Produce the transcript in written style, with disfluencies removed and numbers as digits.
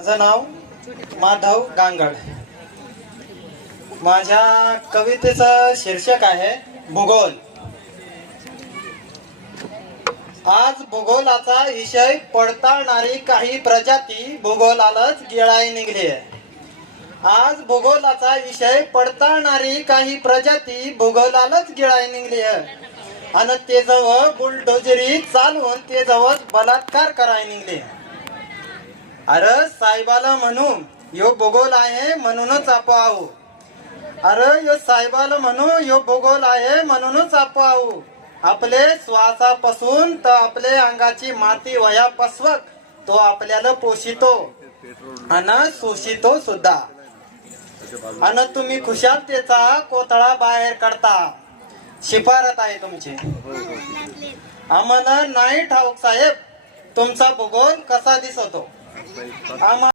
माझं नाव माधव गांगड. माझ्या कवितेचं शीर्षक आहे भूगोल. आज भूगोलाचा विषय पडताळणारी काही प्रजाती भूगोलालाच गिळाई निघली आहे. आज भूगोलाचा विषय पडताळणारी काही प्रजाती भूगोलालाच गिळाई निघली आहे. आणि ते जवळ बुलडोजरी चालवून ते जवळ बलात्कार कराय निघले. अरे साहेबाला म्हणू यो भूगोल आहे म्हणूनच आपण आहो. अरे यो साहेबाला म्हणू यो भूगोल आहे म्हणूनच आपण आहो. आपले श्वासापासून तर आपले अंगाची माती वया पसवक तो आपल्याला पोषितो आणि शोषितो सुद्धा. आणि तुम्ही खुशाल त्याचा कोथळा बाहेर काढता. शिफारत आहे तुमची. आम्हाला नाही ठाऊक साहेब तुमचा भूगोल कसा दिसतो.